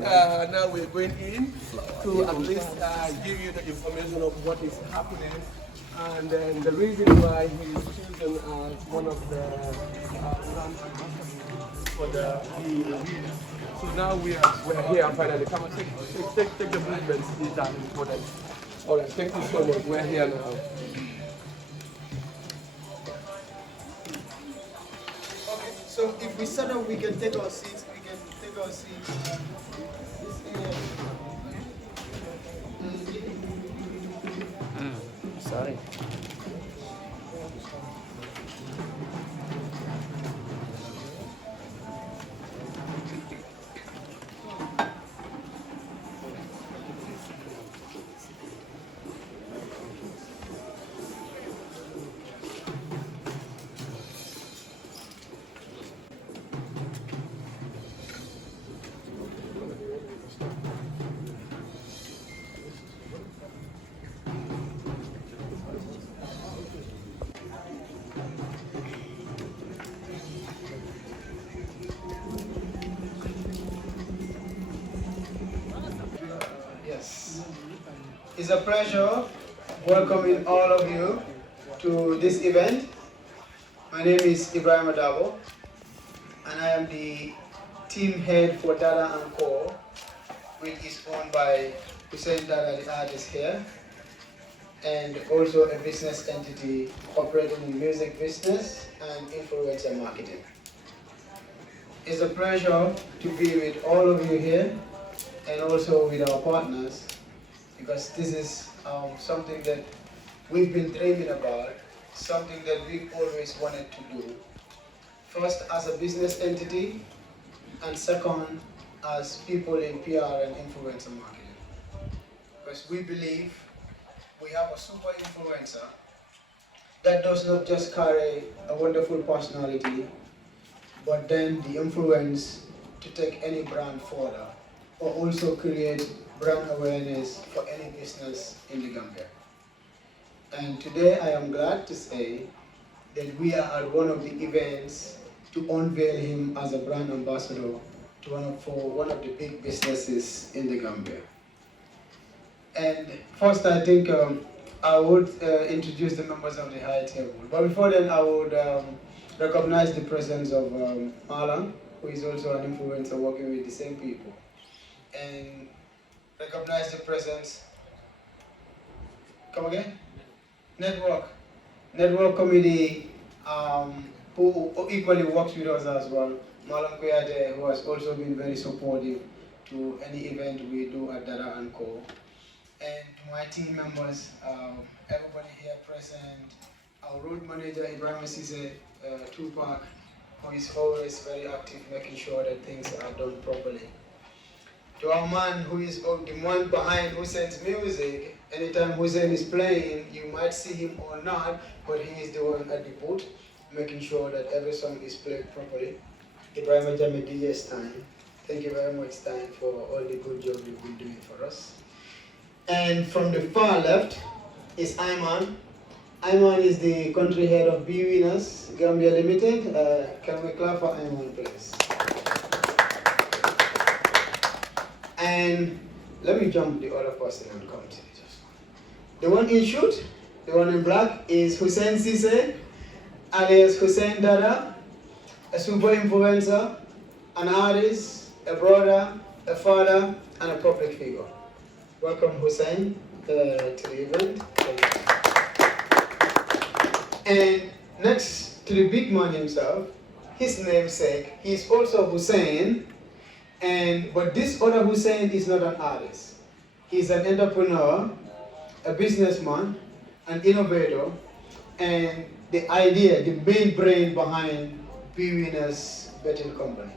now we're going in to at least give you the information of what is happening. And then the reason why he is chosen as one of the brand ambassadors for the year. So now we're here finally. Come on, take the movements. These are important. All right, thank you so much. We're here now. Okay, so if we set up, we can take our seats. Sorry. It's a pleasure welcoming all of you to this event. My name is Ibrahim Adabo, and I am the team head for Dada & Co, which is owned by Hussain Dada, the artist here, and also a business entity operating in music business and influencer marketing. It's a pleasure to be with all of you here and also with our partners, because this is something that we've been dreaming about, something that we've always wanted to do. First as a business entity, and second as people in PR and influencer marketing. Because we believe we have a super influencer that does not just carry a wonderful personality, but then the influence to take any brand further, or also create brand awareness for any business in the Gambia. And today I am glad to say that we are at one of the events to unveil him as a brand ambassador to one of the big businesses in the Gambia. And first I think I would introduce the members of the high table. But before then I would recognize the presence of Marlon, who is also an influencer working with the same people. And recognize the presence, come again? Network committee, who equally works with us as well. Malam Kuyate, who has also been very supportive to any event we do at Dada & Co. And to my team members, everybody here present, our road manager, Ibrahim Sise, Tupac, who is always very active, making sure that things are done properly. To our man who is the one behind Hussein's music, anytime Hussain is playing, you might see him or not, but he is the one at the booth, making sure that every song is played properly. Ibrahim Ajame DJ Stein, thank you very much, Stein, for all the good job you've been doing for us. And from the far left is Ayman. Ayman is the country head of Bwinners, Gambia Limited. Can we clap for Ayman, please? And let me jump the other person and come to you just one. The one in shoot, the one in black, is Hussain Sise, alias Hussain Dada, a super influencer, an artist, a brother, a father, and a public figure. Welcome, Hussain, to the event. And next to the big man himself, his namesake, he's also Hussain. But this other Hussain is not an artist. He's an entrepreneur, a businessman, an innovator, and the idea, the main brain behind Bwinners betting company.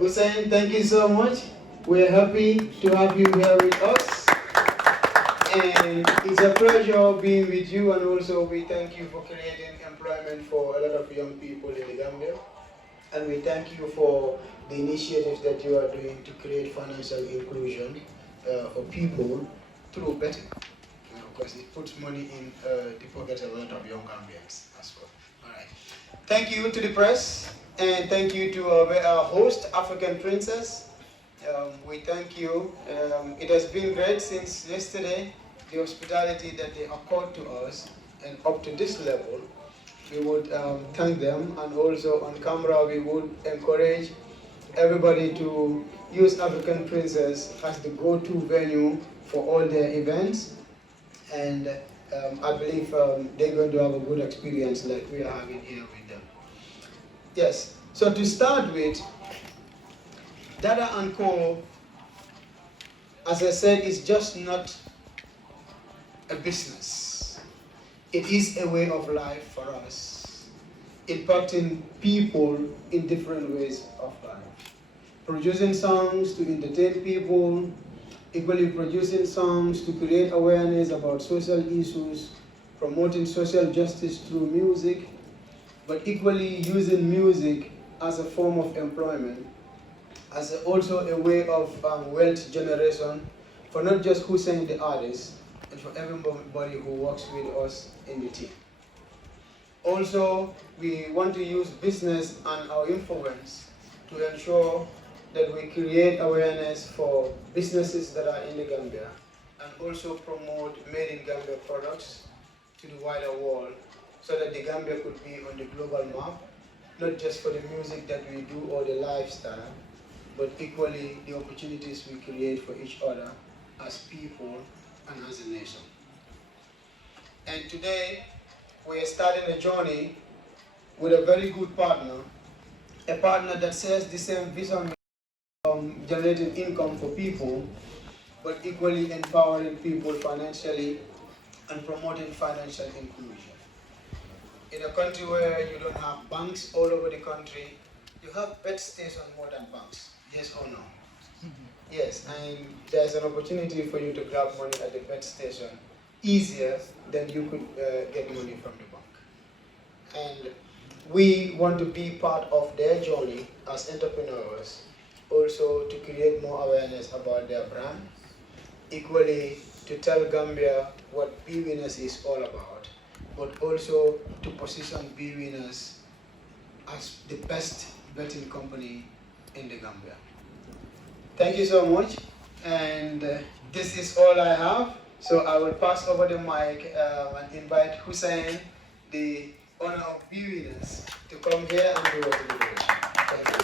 Hussain, thank you so much. We're happy to have you here with us. And it's a pleasure being with you, and also we thank you for creating employment for a lot of young people in the Gambia. And we thank you for the initiatives that you are doing to create financial inclusion for people through betting. Because it puts money in the pockets of a lot of young Gambians as well. All right. Thank you to the press, and thank you to our host, African Princess, We thank you. It has been great since yesterday, the hospitality that they accorded to us, and up to this level, we would thank them. And also on camera, we would encourage everybody to use African Princess as the go-to venue for all their events. And I believe they're going to have a good experience like we are having here with them. Yes, so to start with, Dada & Co, as I said, is just not a business. It is a way of life for us, impacting people in different ways of life. Producing songs to entertain people, equally producing songs to create awareness about social issues, promoting social justice through music, but equally using music as a form of employment, as also a way of wealth generation for not just Hussain the artist, and for everybody who works with us in the team. Also, we want to use business and our influence to ensure that we create awareness for businesses that are in the Gambia, and also promote made in Gambia products to the wider world, so that the Gambia could be on the global map, not just for the music that we do or the lifestyle, but equally the opportunities we create for each other as people and as a nation. And today, we are starting a journey with a very good partner, a partner that shares the same vision, generating income for people, but equally empowering people financially and promoting financial inclusion. In a country where you don't have banks all over the country, you have bet stations more than banks, yes or no? Yes, and there's an opportunity for you to grab money at the bet station easier than you could get money from the bank. And we want to be part of their journey as entrepreneurs, also to create more awareness about their brand, equally to tell Gambia what Bwinners is all about, but also to position Bwinners as the best betting company in the Gambia. Thank you so much, and this is all I have. So I will pass over the mic and invite Hussain, the owner of Bwinners, to come here and do a deliberation. Thank you.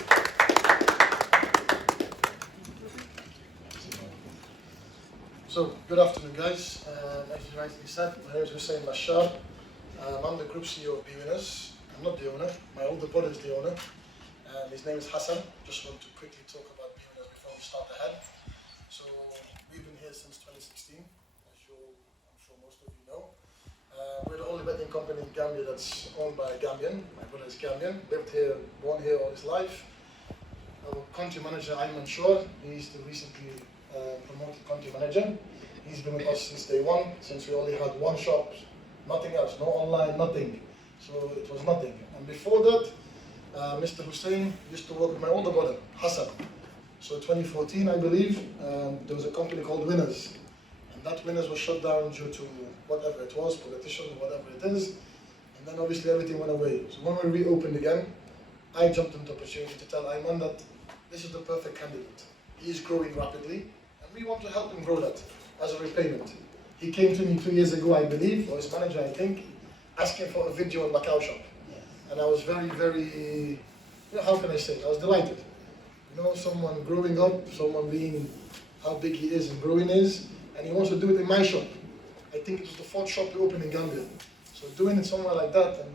So, good afternoon, guys. As you rightly said, my name is Hussain Bashar. I'm the group CEO of Bwinners. I'm not the owner. My older brother is the owner. His name is Hussain. Just want to quickly talk about Bwinners before we start ahead. So, we've been here since 2016, as I'm sure most of you know. We're the only betting company in Gambia that's owned by a Gambian. My brother is Gambian, lived here, born here all his life. Our country manager, Ayman Shore, he's the recently promoted country manager. He's been with us since day one, since we only had one shop, nothing else, no online, nothing. So it was nothing. And before that, Mr. Hussain used to work with my older brother, Hassan. So 2014, I believe, there was a company called Bwinners. And that Bwinners was shut down due to whatever it was, politicians, whatever it is. And then obviously everything went away. So when we reopened again, I jumped into the opportunity to tell Ayman that this is the perfect candidate. He is growing rapidly, and we want to help him grow that as a repayment. He came to me 2 years ago, I believe, or his manager, I think, asking for a video on Macau shop. And I was very, very, how can I say, I was delighted. You know, someone growing up, someone being how big he is and growing is, and he wants to do it in my shop. I think it was the 4th shop we opened in Gambia. So doing it somewhere like that, and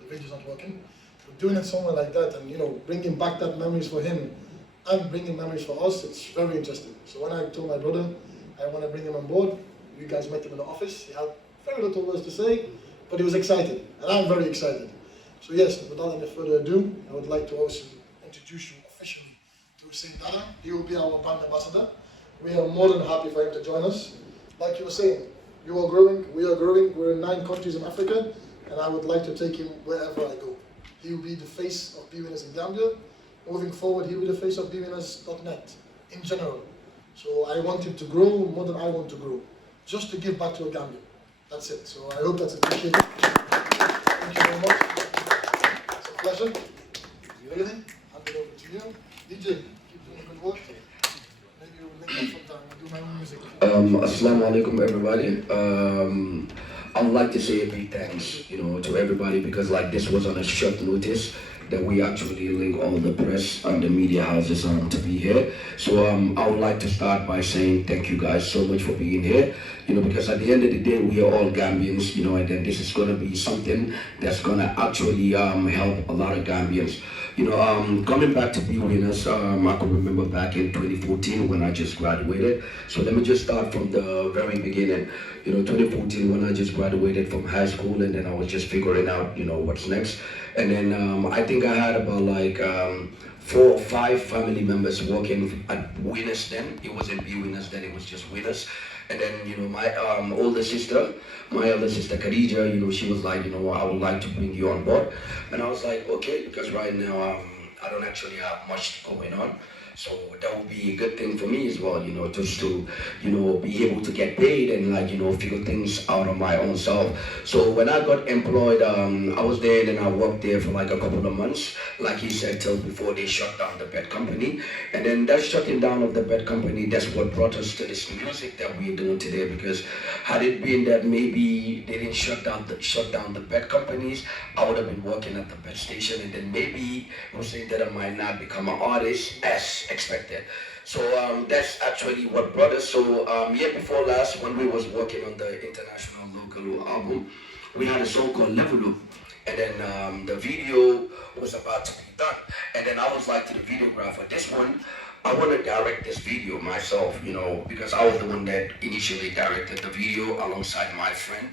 the video's not working, but doing it somewhere like that and, you know, bringing back that memories for him and bringing memories for us, it's very interesting. So when I told my brother I want to bring him on board, you guys met him in the office, he had very little words to say, but he was excited, and I'm very excited. So yes, without any further ado, I would like to also introduce you officially to Hussain Dada. He will be our brand ambassador. We are more than happy for him to join us. Like you were saying, you are growing, we are growing, we're in 9 countries in Africa, and I would like to take him wherever I go. He will be the face of Bwinners in Gambia. Moving forward, he will be the face of Bwinners.net in general. So I want him to grow more than I want to grow, just to give back to a Gambia. That's it. So I hope that's appreciated. Thank you very much. It's a pleasure. Really? Hand it over to you. DJ, keep doing the good work. Assalamu alaikum, everybody. I would like to say a big thanks, to everybody because like this was on a short notice that we actually link all the press and the media houses to be here. So I would like to start by saying thank you guys so much for being here. Because at the end of the day, we are all Gambians, and then this is gonna be something that's gonna actually help a lot of Gambians. Coming back to Bwinners, I can remember back in 2014 when I just graduated. So let me just start from the very beginning. 2014 when I just graduated from high school, and then I was just figuring out, what's next. And then I think I had about like 4 or 5 family members working at Bwinners then. It wasn't Bwinners then, it was just Bwinners. And then, my elder sister Khadija, she was like, I would like to bring you on board. And I was like, okay, because right now I don't actually have much going on. So that would be a good thing for me as well, just to, be able to get paid and like, figure things out on my own self. So when I got employed, I was there and I worked there for like a couple of months, like he said, till before they shut down the bed company. And then that shutting down of the bed company, that's what brought us to this music that we're doing today. Because had it been that maybe they didn't shut down the bed companies, I would have been working at the bed station, and then maybe Hussain Dada might not become an artist as expected. So that's actually what brought us. So year before last, when we was working on the international local album, we had a song called Level Up, and then the video was about to be done. And then I was like to the videographer, this one, I want to direct this video myself, because I was the one that initially directed the video alongside my friend.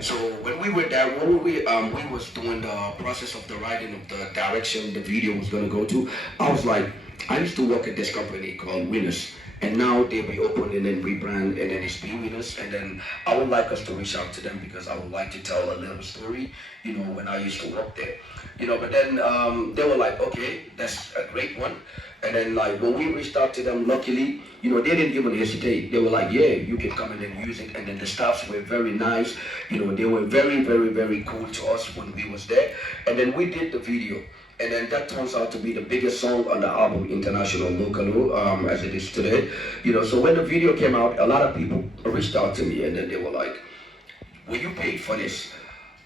So when we were there, when we was doing the process of the writing of the direction the video was gonna go to, I was like, I used to work at this company called Bwinners, and now they reopen and then rebrand, and then it's Bwinners, and then I would like us to reach out to them because I would like to tell a little story, when I used to work there, but then they were like, okay, that's a great one. And then like when we reached out to them, luckily, they didn't even hesitate. They were like, yeah, you can come in and use it. And then the staffs were very nice. They were very, very, very cool to us when we was there. And then we did the video. And then that turns out to be the biggest song on the album, International Local, as it is today. So when the video came out, a lot of people reached out to me and then they were like, were you paid for this?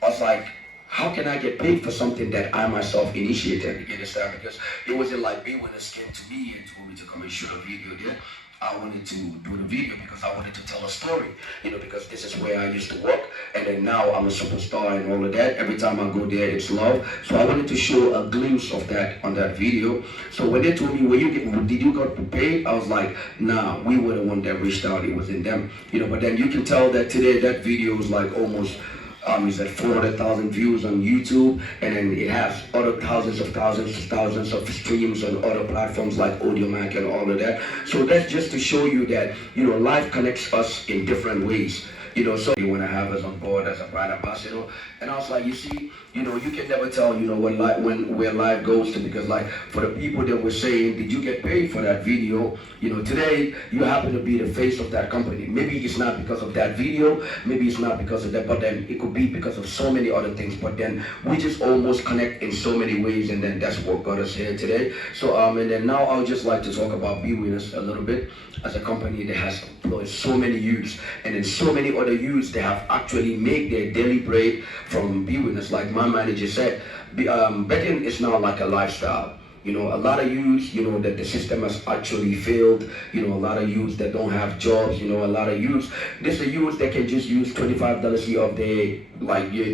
I was like, how can I get paid for something that I myself initiated? You understand? Because it wasn't like Bwinners came to me and told me to come and shoot a video there. I wanted to do the video because I wanted to tell a story, because this is where I used to work, and then now I'm a superstar and all of that. Every time I go there, it's love. So I wanted to show a glimpse of that on that video. So when they told me, did you got paid? I was like, nah, we were the one that reached out. It wasn't them, But then you can tell that today that video is like almost. It's at 400,000 views on YouTube, and then it has other thousands of streams on other platforms like AudioMac and all of that. So that's just to show you that, life connects us in different ways. So you want to have us on board as a brand ambassador. And I was like, you see, you can never tell, where life goes to, because like for the people that were saying, did you get paid for that video? Today you happen to be the face of that company. Maybe it's not because of that video, maybe it's not because of that, but then it could be because of so many other things. But then we just almost connect in so many ways, and then that's what got us here today. So and then now I would just like to talk about Bwinners a little bit as a company that has employed so many youths, and then so many other youths that have actually made their daily bread from Bwinners. Like my manager said, betting is now like a lifestyle. A lot of youths, that the system has actually failed. A lot of youths that don't have jobs. A lot of youths. There's a youths that can just use $25 of their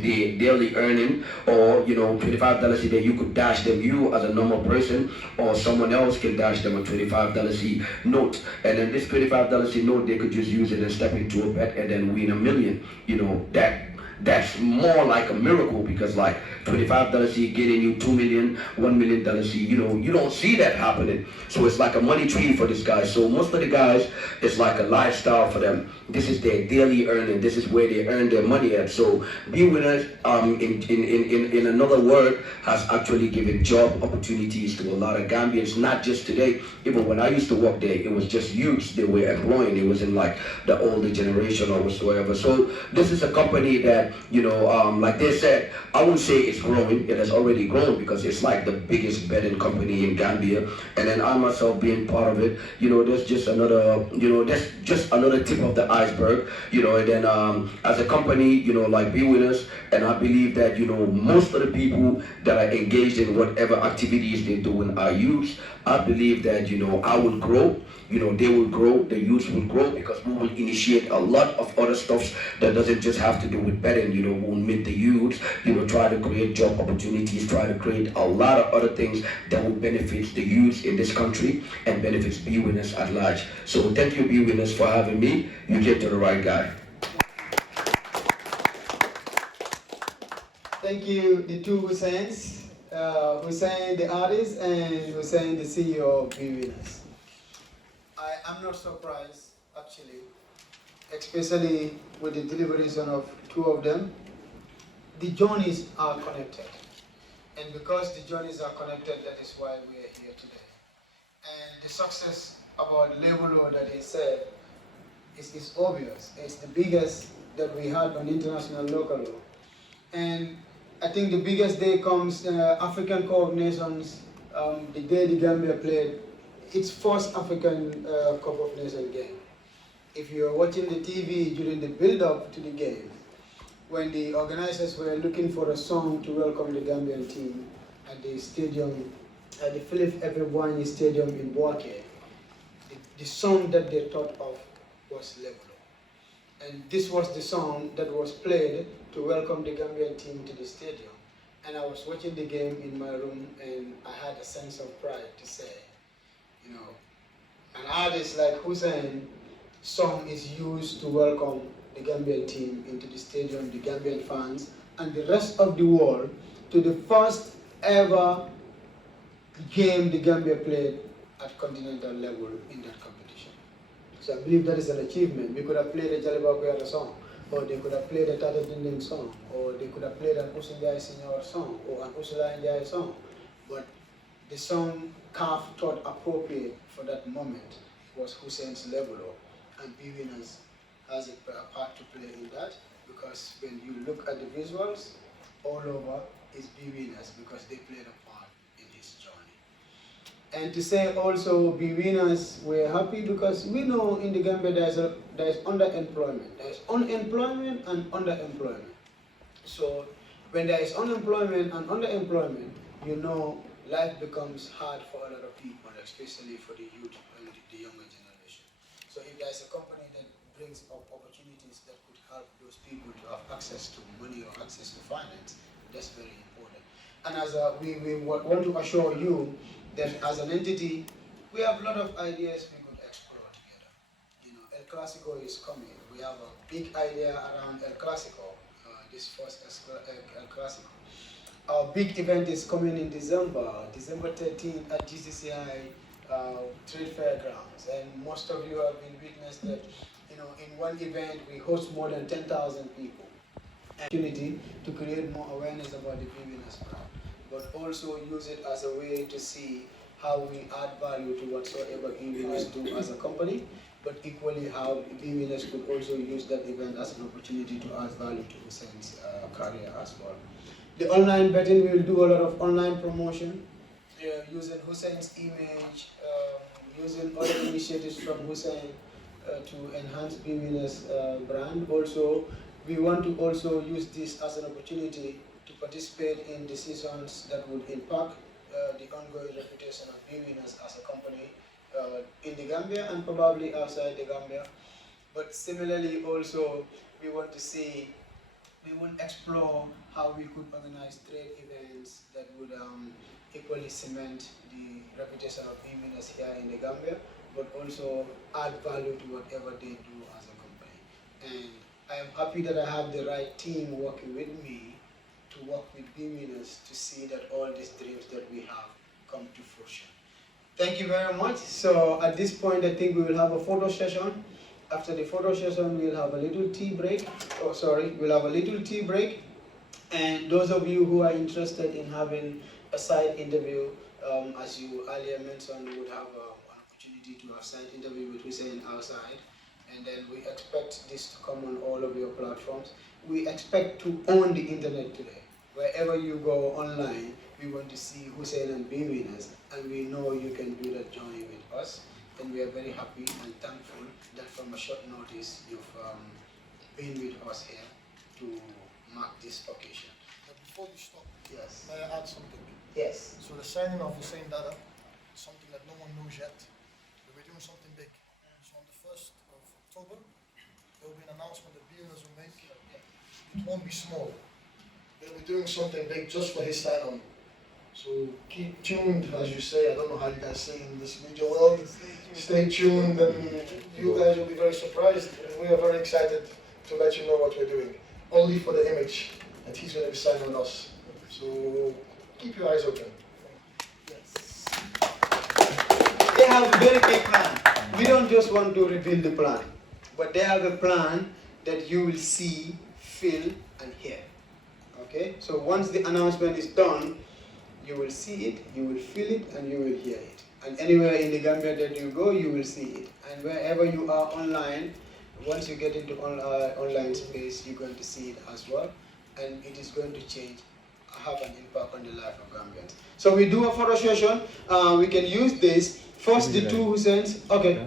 daily earning, or $25 that you could dash them, you as a normal person, or someone else can dash them a $25 note, and then this $25 note they could just use it and step into a bet and then win $1 million. That's more like a miracle, because like $25 getting you $2 million, $1 million, you don't see that happening. So it's like a money tree for this guy. So most of the guys, it's like a lifestyle for them. This is their daily earning. This is where they earn their money at. So Bwinners, in another word, has actually given job opportunities to a lot of Gambians, not just today. Even when I used to work there, it was just youths they were employing. It wasn't like the older generation or whatsoever. So this is a company that, like they said, I wouldn't say it's growing. It has already grown because it's like the biggest betting company in Gambia. And then I myself being part of it, that's just another, that's just another tip of the iceberg, and then as a company, like Bwinners, and I believe that, most of the people that are engaged in whatever activities they're doing are youth. I believe that, I will grow, they will grow, the youth will grow, because we will initiate a lot of other stuff that doesn't just have to do with betting. We'll meet the youth, try to create job opportunities, try to create a lot of other things that will benefit the youth in this country and benefits Bwinners at large. So thank you, Bwinners, for having me. You came to the right guy. Thank you, the two Hussains, Hussain the artist and Hussain the CEO of Bwinners. I am not surprised, actually, especially with the deliberation of two of them. The journeys are connected. And because the journeys are connected, that is why we are here today. And the success about Level that he said is obvious. It's the biggest that we had on international local law. And I think the biggest day comes African Cup of Nations, the day the Gambia played its first African Cup of Nations game. If you're watching the TV during the build-up to the game, when the organizers were looking for a song to welcome the Gambian team at the stadium, at the Philip Emeagwali Stadium in Bouake, the song that they thought of was Level. And this was the song that was played to welcome the Gambian team to the stadium. And I was watching the game in my room, and I had a sense of pride to say, an artist like Hussain, song is used to welcome the Gambian team into the stadium, the Gambian fans, and the rest of the world to the first ever game the Gambia played at continental level in that competition. So I believe that is an achievement. We could have played a Jaliba Kuyata song, or they could have played a Tata Dinding song, or they could have played an Usunjai Senior song, or an Usula Njai song. But the song CAF thought appropriate for that moment was Hussein's Level, and Bwinners has a part to play in that, because when you look at the visuals, all over is Bwinners, because they played a part in his journey. And to say also Bwinners were happy because we know in the Gambia there is underemployment. There is unemployment and underemployment. So when there is unemployment and underemployment, life becomes hard for a lot of people, especially for the youth and the younger generation. So if there is a company that brings up opportunities that could help those people to have access to money or access to finance, that's very important. And as we want to assure you that as an entity, we have a lot of ideas we could explore together. El Clasico is coming. We have a big idea around El Clasico, this first El Clasico. Our big event is coming in December 13th at GCCI Trade Fair grounds. And most of you have been witness that, in one event we host more than 10,000 people. Opportunity to create more awareness about the Bwinners brand, but also use it as a way to see how we add value to whatsoever Bwinners do as a company, but equally how Bwinners could also use that event as an opportunity to add value to Hussein's career as well. The online betting, we will do a lot of online promotion, using Hussein's image, using other initiatives from Hussain to enhance Bwinners brand. Also, we want to also use this as an opportunity to participate in decisions that would impact the ongoing reputation of Bwinners as a company in the Gambia and probably outside the Gambia. But similarly also, we want to explore how we could organize trade events that would equally cement the reputation of Bwinners here in the Gambia, but also add value to whatever they do as a company. And I am happy that I have the right team working with me to work with Bwinners to see that all these dreams that we have come to fruition. Thank you very much. So at this point, I think we will have a photo session. After the photo session, we'll have a little tea break. We'll have a little tea break. And those of you who are interested in having a side interview, as you earlier mentioned, we would have an opportunity to have side interview with Hussain outside. And then we expect this to come on all of your platforms. We expect to own the internet today. Wherever you go online, we want to see Hussain and Bwinners, and we know you can do that journey with us. And we are very happy and thankful that from a short notice you've been with us here to mark this occasion. But before you stop, Yes. may I add something? Yes. So the signing of Hussain Dada is something that no one knows yet. But we're doing something big. So on the 1st of October, there will be an announcement that Bwinners will make. It won't be small. We'll be doing something big just for his sign-on. So keep tuned, as you say. I don't know how you guys say in this media world. Stay tuned, and you guys will be very surprised. And we are very excited to let you know what we're doing. Only for the image that he's going to be signing on us. So keep your eyes open. Yes. They have a very big plan. We don't just want to reveal the plan, but they have a plan that you will see, feel, and hear. Okay? So once the announcement is done, you will see it, you will feel it, and you will hear it. And anywhere in the Gambia that you go, you will see it. And wherever you are online, once you get into online space, you're going to see it as well. And it is going to have an impact on the life of Gambians. So we do a photo session. We can use this. First, the two Hussains. Okay.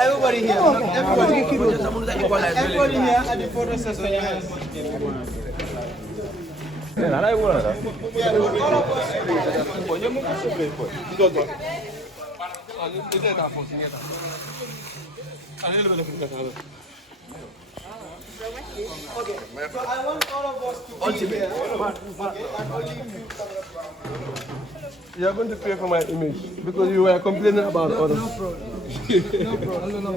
Everybody here. Everybody here at the photo session. Okay, so I want all of us to be here. You are going to pay for my image because you were complaining about others. No problem. No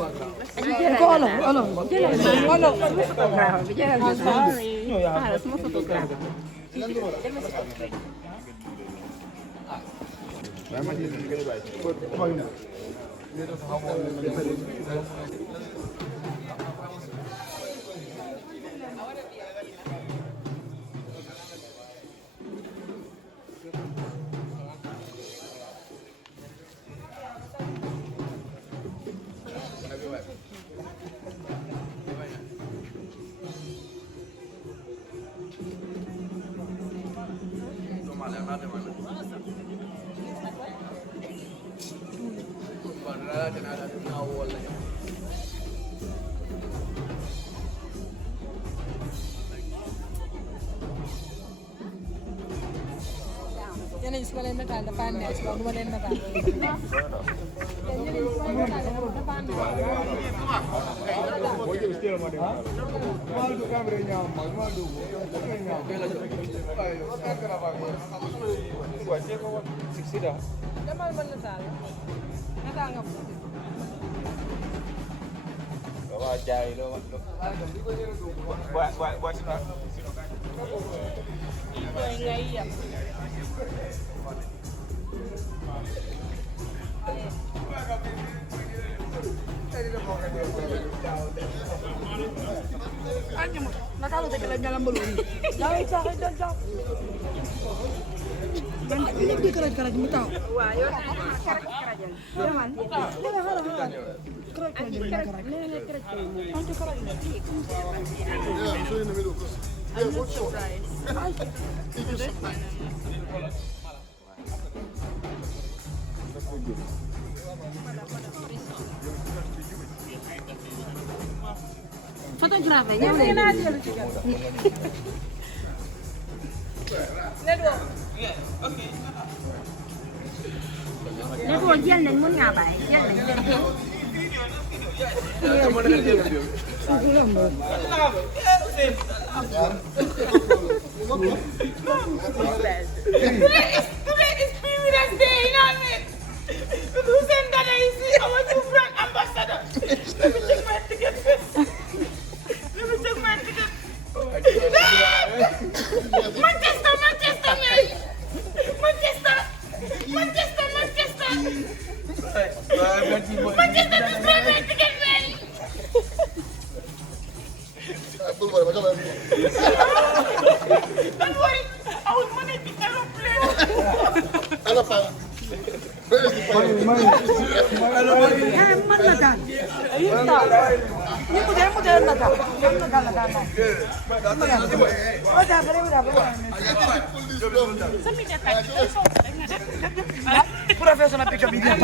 Yan ang iskwela yung natal, the pandas, pag wala yung natal. Yan yung iskwela yung natal, the pandas. Damal man natal. Natal nga po. Anjing, nakalo tayo lang belum. Dawit sa akin dan jam. Hindi keraj mo tao. Wah, yo keraj. Yaman. Keraj. Anto keraj. Yeah, show you in the middle. I'm not surprised. Photographe ñëw leen naa jël ci kan Network jël nañ mën nga bàyyi jël nañ Today is Bwinners Day, you know what I mean? Hussain Dada is our new brand ambassador. Let me check my ticket first. Manchester, man. Manchester, this brand my ticket, man. Don't worry, I will manage the aeroplane. Professional picture video.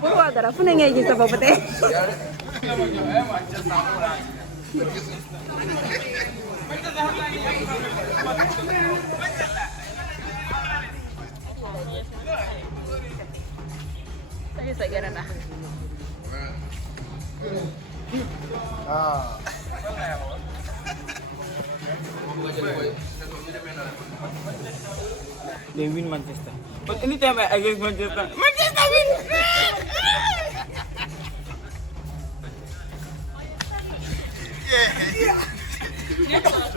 Puro dara fu ne ngay gis sa bopp tey They win Manchester. But anytime against Manchester, Manchester win.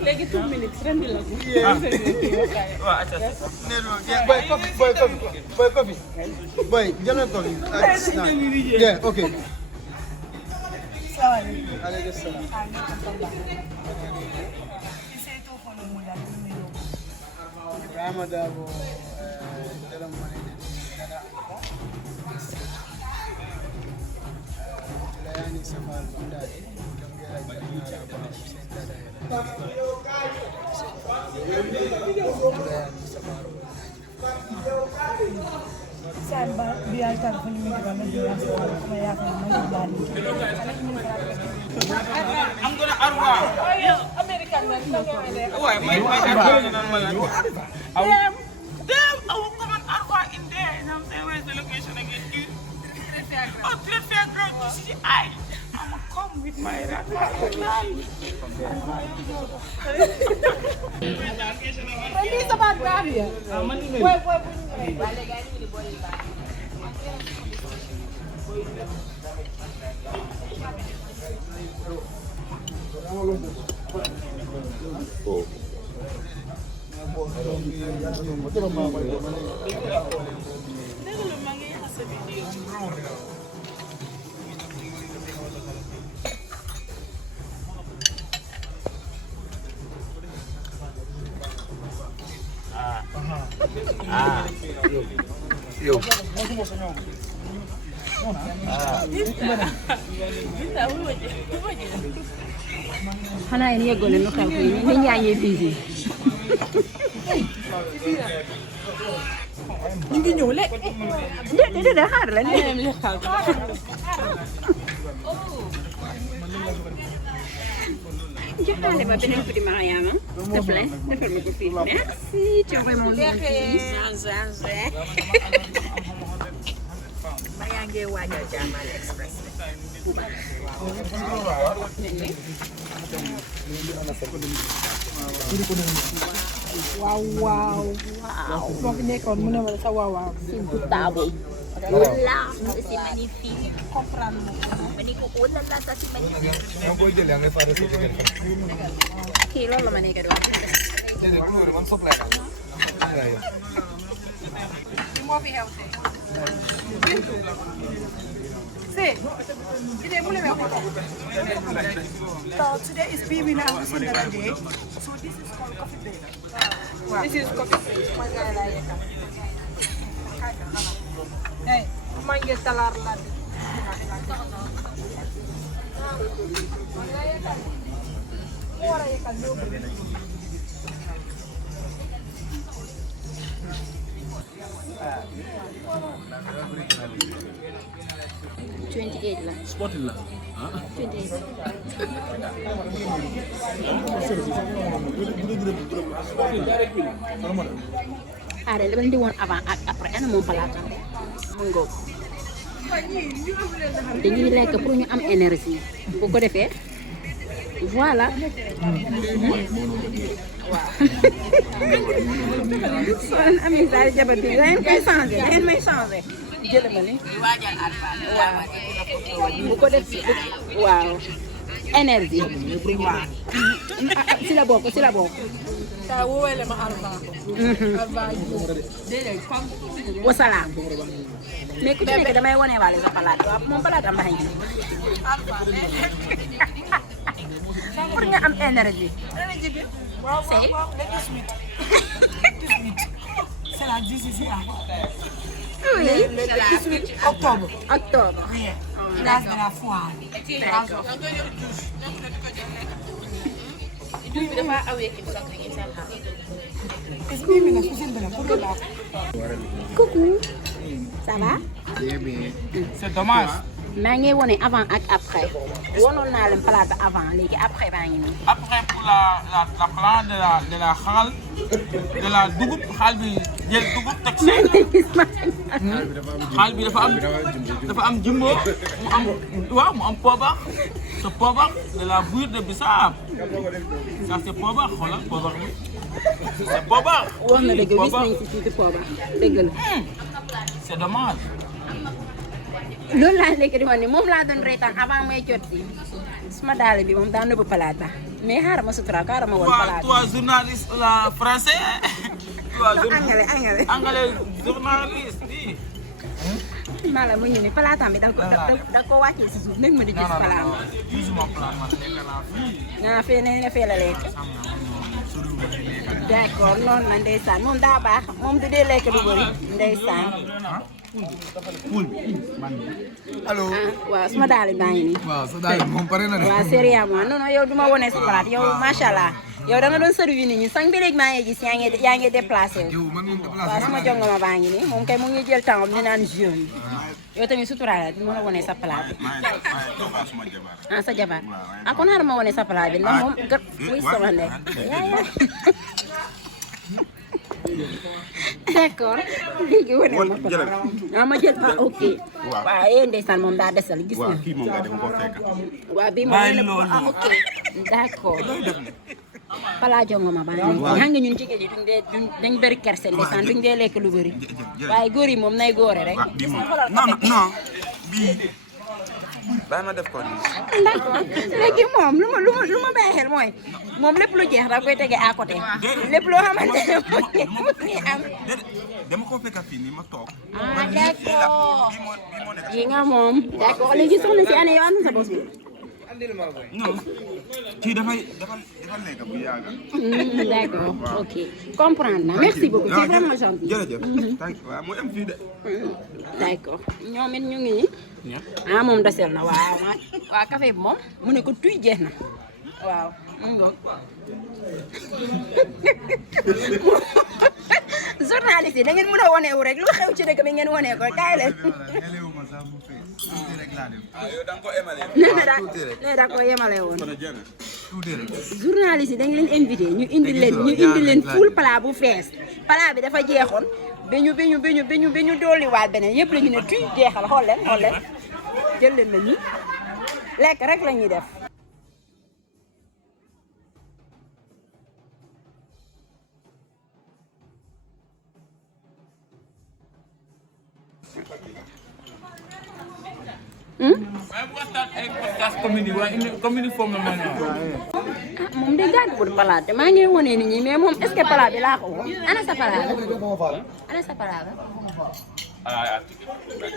léegi 2 minutes rendi la ko Boy, coffee. Boy, jëlal coffee. Yeah, okay. Aleykum salaam. Ibrahima Dabo, dalam mana ini? Dada. Layani safar bandari. Samba biar tak punya migran dia sama ya kan mana I'm gonna arwa. American man Why? My Damn, I will come and arwa in there. And I'm saying, where's the location again? Oh, Trade Fairground to see I. I'm gonna come with my rat. Rendi sa background ya Wait Yo. xanaa yéen yëgoo leen lu xew fii nit ñaa ngi busy ñu ngi ñëw lekk de xaar la ne dem lekkal joxaale ma beneen petit Mariama s'il te plaît defal ma ko fii merci tu es vraiment gentil ba yaa ngi waajal Jamal Express wow moo fi nekkoon mu ne ma sa waaw c'est goûtable là c'est magnifique comprendre ma ni ko oh là là ça c'est magnifique kii loolu la ma nekk di wax moo fi xew See, today we have so today is Bwinners and Hussain Dada Day. So this is called coffee break. This is coffee break. Hey, mangga telur lah 28 la. Sporting la. 28. Are dama di woon avant ak après ana moom palaatam mu ngoog dañuy lekk pour ñu am énergie bu ko defee voilà waaw son ami daal jabar bi da ngeen koy changé da ngeen may changé jël ma ni waaw bu ko def waaw énergie waaw si la bokk Kaya woowee ma Alpha. Alpha wasalaam mais ku ci nekk damay wane waale sa palaat waaw moom palaat am baax pour nga am énergie. Wow, let us meet. C'est la 10 ici. Oui. Le 18 octobre. Octobre. Oui. Place de la foire. Coucou. Ça va? C'est dommage. maa ngi wone avant ak après wonoon naa leen palaat avant léegi après baa ngi nii. Après pour la plan de la xaal de la dugub xaal bi jël dugub teg si. xaal bi dafa am jumbo mu am waaw mu am poobar te poobar de la bouillie de bisaab ça c'est poobar xoolal poobar bi c'est poobar. wax na dëgg gis nañ ci tuuti poobar dëgg la. c'est dommage. loolu laa léegi di wax ni moom laa doon reetaan avant may jot si suma daal bi moom daa nëbb palaata mais xaaral ma sutura xaaral ma woon palaata. toi journaliste la français. anglais journaliste bi. maa la mu ñu ne palaatam bi da ko wàccee si suuf nekk ma di gis palaam. gisuma palaat ma lekk naa fii. ah fee nee na fee la lekk. d'accord noonu la ndeysaan moom daa baax moom du dee lekk lu bëri ndeysaan. allo. waaw suma daal baa ngi nii. waaw sa daal moom pare na de. waaw sérieusement non non yow du ma wone sa palaat yow macha allah yow da nga doon servi nit ñi sang bi léegi maa ngi gis yaa ngi déplacé wu. yow man moom déplacé waaw suma jongo ma baa ngi nii moom kay mu ngi jël temps am di naan jeune. yow tamit suturaale du ma la wone sa palaat bi. ah sa jabar ah kon xaaral ma wone sa palaat bi ndax moom gët muy sama ndey. d'accord léegi wane ma palaat ah ma jël ah ok. waaw yéen ndeysaan moom daa desal gis nga. kii moom nga def ko fekk. waaw bii moom ah ok d'accord. Pala jongo ma baa ngi xam nga ñun jigéen ñi dañ bëri kerse ndeysaan duñ dee lekk lu bëri waaye góor yi moom nay góore rek. non bii bàyyi ma def ko nii. d'accord léegi moom lu ma bàyyi xel mooy moom lépp lu jeex da koy tege à côté lépp loo xamante ne mooy am. dama ko fekk fii nii ma toog. ah d'accord yi nga moom d'accord léegi soxna si année yow am na sa bos bi. non kii dafa lekk bu yàgg. d'accord ok comprendre na merci beaucoup c'est vraiment gentil. jërëjëf. waaw mu am fii de. d'accord ñoom it ñu ngi ah moom desel na waaw café bi moom mu ne ko tuy jeex na waaw mu ngoog journaliste yi da ngeen mën a wane wu rek lu xew ci dëkk bi ngeen wane ko kaay leen. nee da ko yemale woon. journaliste yi dañ leen invité ñu indi leen full plat bu fees plat bi dafa jeexoon bi ñu dolliwaat beneen yëpp la ñu ne tuy jeexal xool leen jël leen la ñu lekk rek la ñuy def. moom de gàdduwul palaat maa ngi wane nit ñi mais moom est-ce que palaat bi laa ko woo ana sa palaat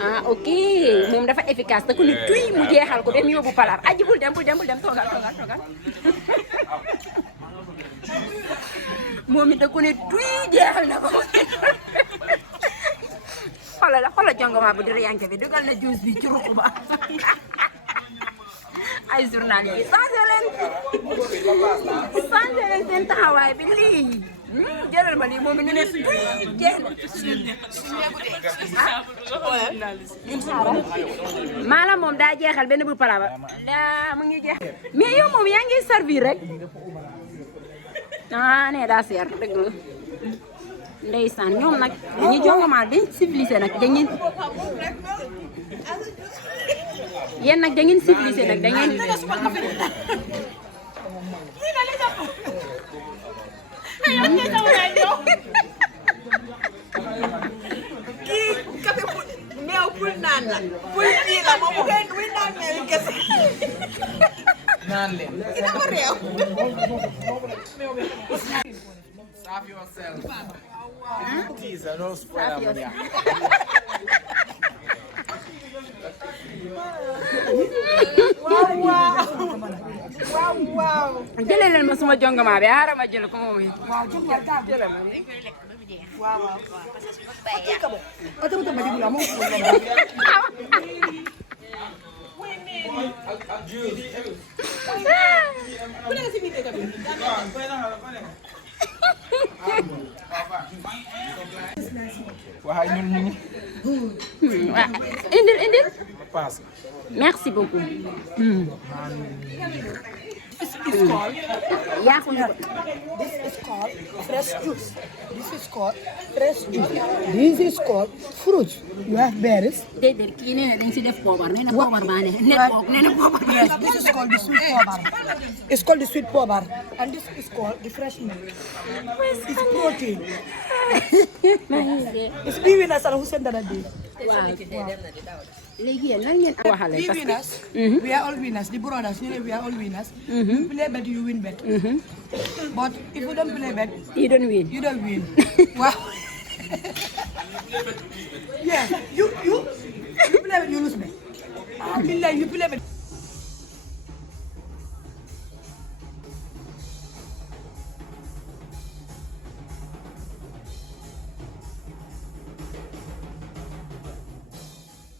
ah ok moom dafa efficace te ku ni tuy mu jeexal ko dem yóbbu palaat aji bul dem toogal moom it da ku ni tuy jeexal na ko xoolal jongoma bu dira yanke bi dugal na juice bi ci ruq ba ay journaliste yi changé leen seen taxawaay bi lii jëlal ma lii moom it ñu ne tuy jeex na lim xaaral maanaam moom daa jeexal benn bu pala ba daa mu ngi jeex mais yow moom yaa ngi servir rek ah nee daa seer dëgg la ndeysaan ñoom nag dañuy jongoma dañ civilisé nag dañuy yéen nag da ngeen civilisé nag da ngeen kii café meew pour naan la pour kii la moom bu ngeen muy naan meew kese naan leen. kii dafa réew. Serve yourself. Teaser, no spoiler money. waaw. jëlee leen ma suma jongama bi xaaral ma jël ko moom it. waaw jël ma waaw. Waxay ñun ñu ngi. indil. Pass. Merci beaucoup. This is called. This is called fresh juice. This is called fresh juice. This is called fruits. You have berries. déedéet kii nee na dañ si def poobar nee na poobar baa ne nee na poobar. Yes, this is called the sweet pobar. It's called the sweet pobar, and this is called the fresh milk. It's protein. It's Bwinners and Hussain Dada day. waaw léegi yéen lan ngeen waxale parce Bwinners, we are all winners. The brothers, you know, we are all winners. You play bet, you win bet. But if you don't play bet, you don't win. you don't win. Wow. Yeah, you play bet, you lose bet. You play bet.